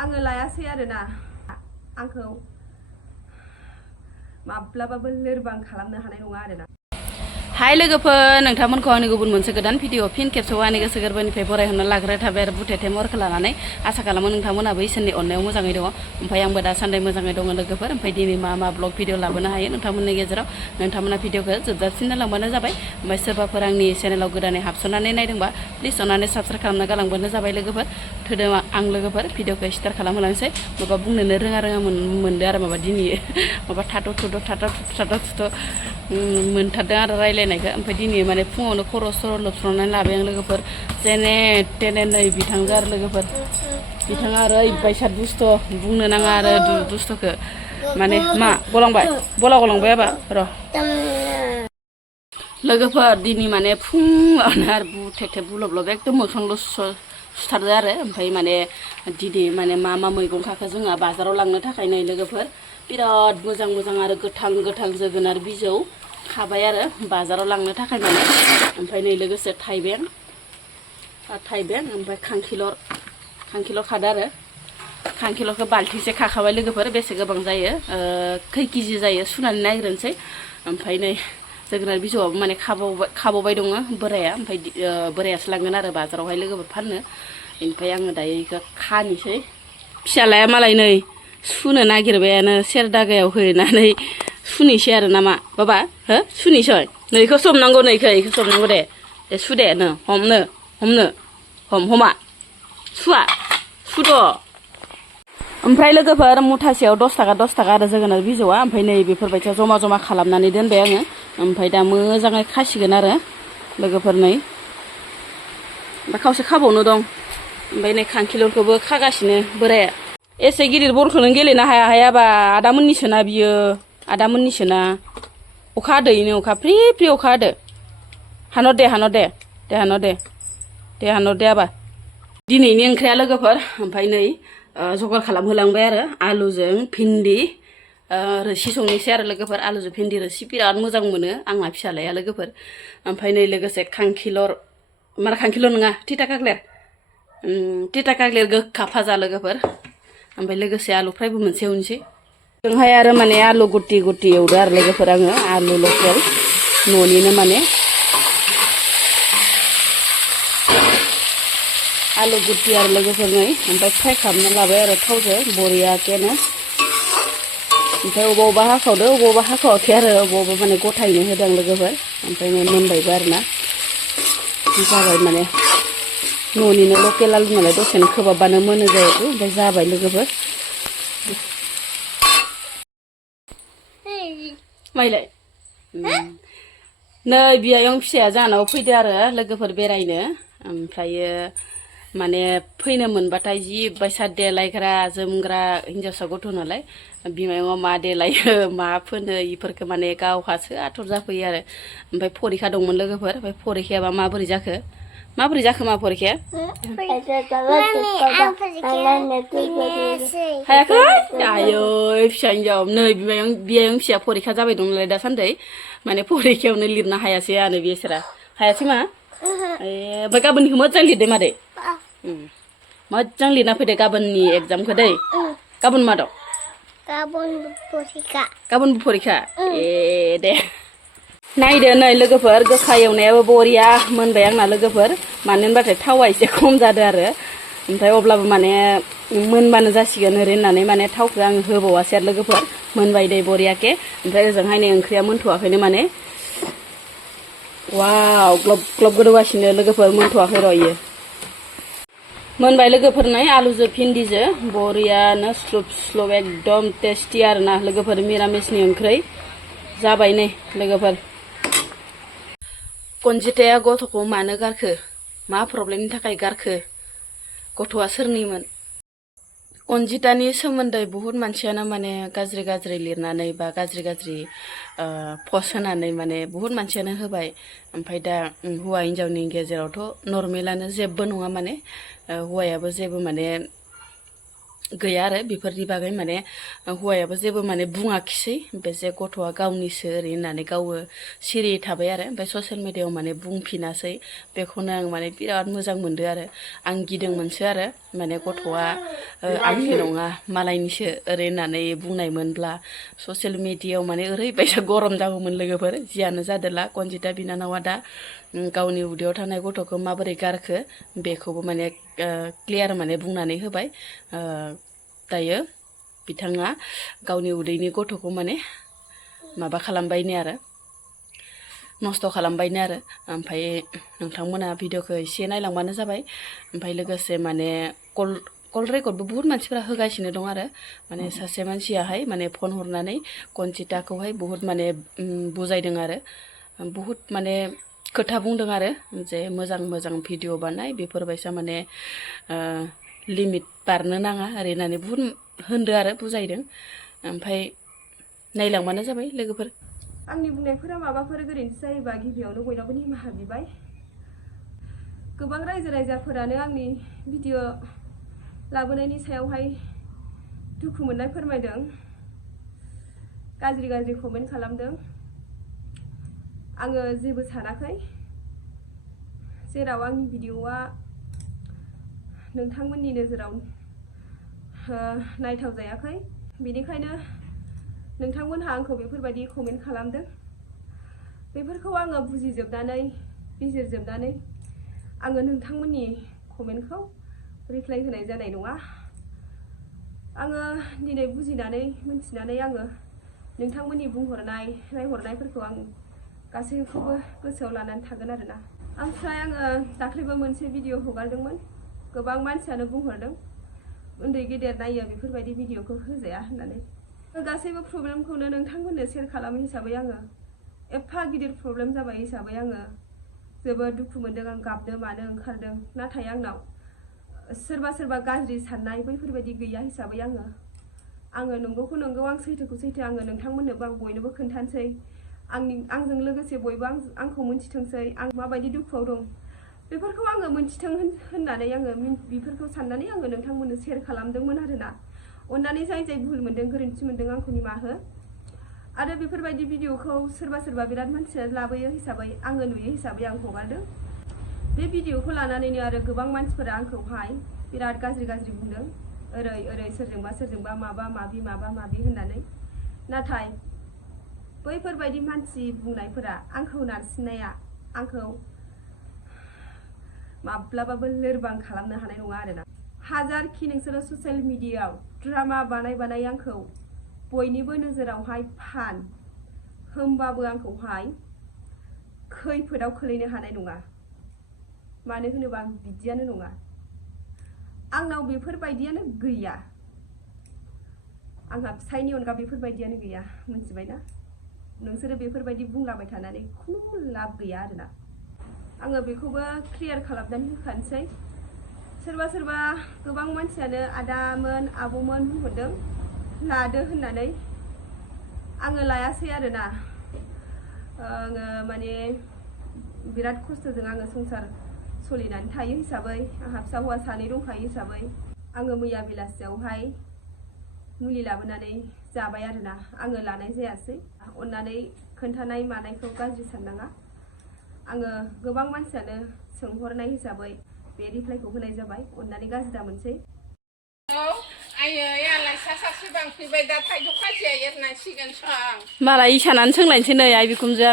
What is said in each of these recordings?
आङो लायासै आरोना आंखौ माब्लाबाबो लोरबां खालामनो हानाय नङा आरोना हाय लोगोफोर नोंथांमोनखौ आंनि गुबुन मोनसे गोदान भिडिअ फिन खेबसेबाव आंनि गोसो गोरबोनिफ्राय बरायहरनो लाग्रोनाय थाबाय आरो बुथेथे महरखौ लानानै आसा खालामो नोंथांमोनाबो इसोरनि अननायाव मोजाङै दङ ओमफ्राय आंबो दासान्दि मोजाङै दङ लोगोफोर ओमफ्राय दिनै मा ब्लग भिडिअ लाबोनो हायो नोंथांमोननि गेजेराव नोंथांमोना भिडिअखौ जोबजाबसिन लांबानो जाबाय ओमफ्राय सोरबाफोर आंनि चेनेलाव गोदानै हाबसननानै नायदोंबा प्लिज अननानै साबस्क्राइब खालामना गालांबानो जाबाय लोगोफोर थोदों आं लोगोफोर भिडिअखौ स्टार्ट खालामहोलांसै माबा बुंनोनो रोङा मोनदों आरो माबा दिनै माबा थाथ' थुथ' मोनथारदों आरो रायलायनायखौ ओमफ्राय दिनै माने फुङावनो खर' सर' लोबस्रांनानै लाबाय आं लोगोफोर जेने तेने नै बिथांजों आरो लोगोफोर बिथाङा आरो ओरैबायसा दुस्थ' बुंनो नाङा आरो दुस्थ'खौ माने मा गलांबाय गलांबाय आबा र' लोगोफोर दिनै माने फुङावनो आरो बुथेथे बुलब एकदम मोखांल' सुथारदो आरो ओमफ्राय माने दिनै माने मा मैगं खाखो जोंहा बाजाराव लांनो थाखाय नै लोगोफोर बिराद मोजां आरो गोथां जोगोनार बिजौ खाबाय आरो बाजाराव लांनो थाखाय माने ओमफ्राय नै लोगोसे थाइबें ओमफ्राय खांखिलर खादो आरो खांखिलरखौ बाल्थिंसे खाखाबाय लोगोफोर बेसे गोबां जायो खै केजि जायो सुनानै नायग्रोनोसै ओमफ्राय नै जोगोनार बिजौआबो माने खाबावबाय दङ बोराया ओमफ्राय बोरायासो लांगोन आरो बाजारावहाय लोगोफोर फाननो ओमफ्राय आङो दायो बेखौ खानोसै फिसालाया मालाय नै सुनो नागिरबायानो सेर दागायाव होनानै सुनोसै आरो नामा बाबा हो सुनोसै नैखौ सोमनांगौ इखौ सोमनांगौ दे सुदे नो हमा सुवा सुद' ओमफ्राय लोगोफोर मुथासेयाव 10 थाखा आरो जोगोनार बिजौआ ओमफ्राय नै बेफोरबायदि जमा खालामनानै दोनबाय आङो ओमफ्राय दा मोजाङै खासिगोन आरो लोगोफोर नै ओमफ्राय खावसे खाबावनो दं ओमफ्राय नै खांखिलरखौबो खागासिनो बोराया एसे गिदिर बलखौ नों गेलेनो हायाबा आदामोननिसोना बियो आदामोननिसोना अखा हादैनो अखा फ्रि अखा हादो हानर दे आबा दिनैनि ओंख्रिया लोगोफोर ओमफ्राय नै जगार खालामहोलांबाय आरो आलुजों भिन्दि रोसि संनोसै आरो लोगोफोर आलुजों भिन्दि रोसि बिराद मोजां मोनो आंना फिसालाया लोगोफोर ओमफ्राय नै लोगोसे खांखिलर नङा तिता काग्लेर गोखा भाजा लोगोफोर ओमफ्राय लोगोसे आलु फ्रायबो मोनसे एवनोसै जोंहाय आरो माने आलु गुति एवदो आरो लोगोफोर आङो आलु लकेल न'निनो माने आलु गुति आरो लोगोफोर नै ओमफ्राय फ्राय खालामना लाबाय आरो थावजों बरियाकेनो ओमफ्राय अबावबा हाखावदो अबावबा हाखावाखै आरो अबावबा माने गथायैनो होदों लोगोफोर ओमफ्राय मोनबायबो आरोना जाबाय माने न'निनो लकेल आलु नालाय दसेनो खोबाबानो मोनो जायो ओमफ्राय जाबाय लोगोफोर माइलाय नै बियायं फिसाया जाहानाव फैदो आरो लोगोफोर बेरायनो ओमफ्रायो माने फैनो मोनबाथाय जि बायसा देलायग्रा जोमग्रा हिन्जावसा गथ' नालाय बिमायंआ मा देलायो मा फोनो इफोरखौ माने गावहासो आथुर जाफैयो आरो ओमफ्राय फरिखा दंमोन लोगोफोर ओमफ्राय फरिखायाबा माबोरै जाखो मा फरिखाया हायाखै आयै फिसा हिन्जाव नै बियायं फिसाया फरिखा जाबाय दं नालाय दासान्दि माने फरिखायावनो लिरनो हायासै आरो बेसोरा हायासै मा ओमफ्राय गाबोननिखौ मोजां लिरदो मादै मोजां लिरना फैदो गाबोननि एग्जामखौ दै गाबोन मा दं गाबोनबो फरिखा दे नायदो नै लोगोफोर गोखा एवनायाबो बरिया मोनबाय आंना लोगोफोर मानो होनबाथाय थावा एसे खम जादो आरो ओमफ्राय अब्लाबो माने मोनबानो जासिगोन ओरै होननानै माने थावखौ आं होबावासै आरो लोगोफोर मोनबाय दै बरियाके ओमफ्राय ओजोंहाय नै ओंख्रिया मोनथ'वाखैनो माने वाव ग्लब गोदौगासिनो लोगोफोर मोनथ'वाखै र' इयो मोनबाय लोगोफोर नै आलुजों भिन्दिजों बरियानो स्लुब एकदम टेस्टि आरोना लोगोफोर मिरामिसनि ओंख्रै जाबाय नै लोगोफोर कनजिताया गथ'खौ मानो गारखो मा प्रब्लेमनि थाखाय गारखो गथ'आ सोरनिमोन कनजितानि सोमोन्दै बुहुत मानसियानो माने गाज्रि लिरनानै बा गाज्रि पस्ट होनानै माने बुहुत मानसियानो होबाय ओमफ्राय दा हौवा हिन्जावनि गेजेरावथ' नर्मेलानो जेबो नङा माने हौवायाबो जेबो माने गैया आरो बेफोरनि बागै माने हौवायाबो जेबो माने बुङाखिसै ओमफ्राय जे गथ'आ गावनिसो ओरै होननानै गावबो सिरि थाबाय आरो ओमफ्राय ससियेल मिडियायाव माने बुंफिनासै बेखौनो आं माने बिराद मोजां मोनदो आरो आं गिदोंमोनसो आरो माने गथ'आ आंनि नङा मालायनिसो ओरै होननानै बुंनायमोनब्ला ससियेल मिडियायाव माने ओरैबायसा गरम जागौमोन लोगोफोर जियानो जादोला कनजिता बिनानावा दा गावनि उदैयाव थानाय गथ'खौ माबोरै गारखो बेखौबो माने क्लियार माने बुंनानै होबाय दायो बिथाङा गावनि उदैनि गथ'खौ माने माबा खालामबायनो आरो नस्थ' खालामबायनो आरो ओमफ्राय नोंथांमोना भिडिअखौ एसे नायलांबानो जाबाय ओमफ्राय लोगोसे माने कल रेकर्डबो बुहुत मानसिफोरा होगासिनो दं आरो माने सासे मानसियाहाय माने फन हरनानै कनजिताखौहाय बुहुत माने बुजायदों आरो बुहुत माने खोथा बुंदों आरो जे मोजां मोजां भिडिअ बानाय बेफोरबायसा माने लिमिट बारनो नाङा ओरै होननानै बुहुत होनदो आरो बुजायदों ओमफ्राय नायलांबानो जाबाय लोगोफोर आंनि बुंनायफोरा माबाफोर गोरोन्थि जायोबा गिबियावनो बयनावबो निमाहा बिबाय गोबां रायजो राजाफोरानो आंनि भिडिअ लाबोनायनि सायावहाय दुखु मोननाय फोरमायदों गाज्रि गाज्रि कमेन्ट खालामदों आङो जेबो सानाखै जेराव आंनि भिडिअआ नोंथांमोननि नोजोराव नायथाव जायाखै बेनिखायनो नोंथांमोनहा आंखौ बेफोरबायदि कमेन्ट खालामदों बेफोरखौ आङो बुजिजोबनानै बिजिरजोबनानै आङो नोंथांमोननि कमेन्टखौ रिप्लाइ होनाय जानाय नङा आङो दिनै बुजिनानै मिन्थिनानै आङो नोंथांमोननि बुंहरनाय रायहरनायफोरखौ आं गासैखौबो गोसोआव लानानै थागोन आरोना ओमफ्राय आङो दाख्लैबो मोनसे भिडिअ हगारदोंमोन गोबां मानसियानो बुंहरदों उन्दै गेदेर नायो बेफोरबायदि भिडिअखौ होजाया होननानै गासैबो प्रब्लेमखौनो नोंथांमोननो शेयार खालामो हिसाबै आङो एफा गिदिर प्रब्लेम जाबाय हिसाबै आङो जोबोद दुखु मोनदों आं गाबनो मानो ओंखारदों नाथाय आंनाव सोरबा गाज्रि साननाय बैफोरबायदि गैया हिसाबै आङो नंगौखौ नंगौ आं सैथोखौ सैथो आङो नोंथांमोननोबो आं बयनोबो खोन्थानोसै आंजों लोगोसे बयबो आंखौ मोनथिथोंसै आं माबायदि दुखुआव दं बेफोरखौ आङो मोनथिथों होननानै आङो बेफोरखौ साननानै आङो नोंथांमोननो शेयार खालामदोंमोन आरोना अन्नानै जाय बुल मोनदों गोरोन्थि मोनदों आंखौ निमाहा हो आरो बेफोरबायदि भिडिअखौ सोरबा बिराद मानसिया लाबोयो हिसाबै आङो नुयो हिसाबै आं हगारदों बे भिडिअखौ लानानैनो आरो गोबां मानसिफोरा आंखौहाय बिराद गाज्रि बुंदों ओरै सोरजोंबा माबा माबि होननानै नाथाय बैफोरबायदि मानसि बुंनायफोरा आंखौ नारसिननाया आंखौ माब्लाबाबो लोरबां खालामनो हानाय नङा आरोना हाजारखि नोंसोरो ससियेल मिडियायाव ड्रामा बानाय आंखौ बयनिबो नोजोरावहाय फान होमबाबो आंखौहाय खैफोदाव खोलैनो हानाय नङा मानो होनोबा आं बिदियानो नङा आंनाव बेफोरबायदियानो गैया आंहा फिसायनि अनगा बेफोरबायदियानो गैया मिथिबायना नोंसोरो बेफोरबायदि बुंलाबाय थानानै खुनु लाब गैया आरोना आङो बेखौबो क्लियार खालामनानै होखानोसै सोरबा गोबां मानसियानो आदामोन आब'मोन बुंहरदों लादो होननानै आङो लायासै आरोना आङो माने बिराद खस्थ'जों आङो संसार सोलिनानै थायो हिसाबै आंहा फिसा हौवा सानै दंखायो हिसाबै आङो मैया बेलासियावहाय मुलि लाबोनानै जाबाय आरोना आङो लानाय जायासै अन्नानै खोन्थानाय मानायखौ गाज्रि साननाङा आङो गोबां मानसियानो सोंहरनाय हिसाबै बे रिप्लाइखौ होनाय जाबाय अन्नानै गाज्रि दा मोनसै मालाय इसानानो सोंलायनोसै नै आइ बिखुनजोआ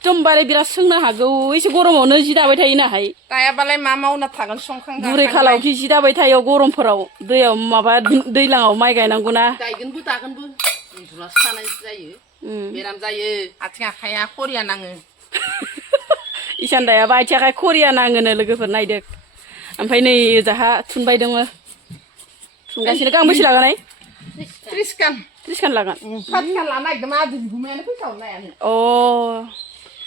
एकदमबारे बिराद सोंनो हागौ एसे गरमावनो जि दाबाय थायो नाहाय दायाबालाय मा मावना थागोन संखां बुरै खालावखि जि दाबाय थायो गरमफोराव दैयाव माबा दैज्लाङाव माइ गायनांगौना दागोनबो उन्दुना सानायसो जायो बेराम जायो आथिं आखाइया खरिया नाङो इसान दायाबा आथिं आखाइ खरिया नाङोनो लोगोफोर नायदो ओमफ्राय नै जाहा थुनबाय दङ थुनगासिनो गांबेसे लागोन 30 खान लागोन 5 खान लानो नागिरदोंमोन आदि बिगुमायानो फैसा हरनायानो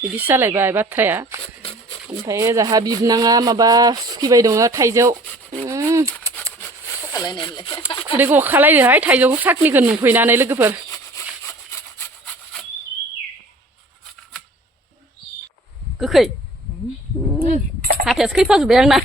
बिदिसो जालायबाय बाथ्राया ओमफ्राय जाहा बिबनाङा माबा सुखिबाय दङ थाइजौ खुदै गखालायदोहाय थाइजौखौ साखनिखौ नुफैनानै लोगोफोर गोखै हाथायासो खैफाजोब्बाय आंना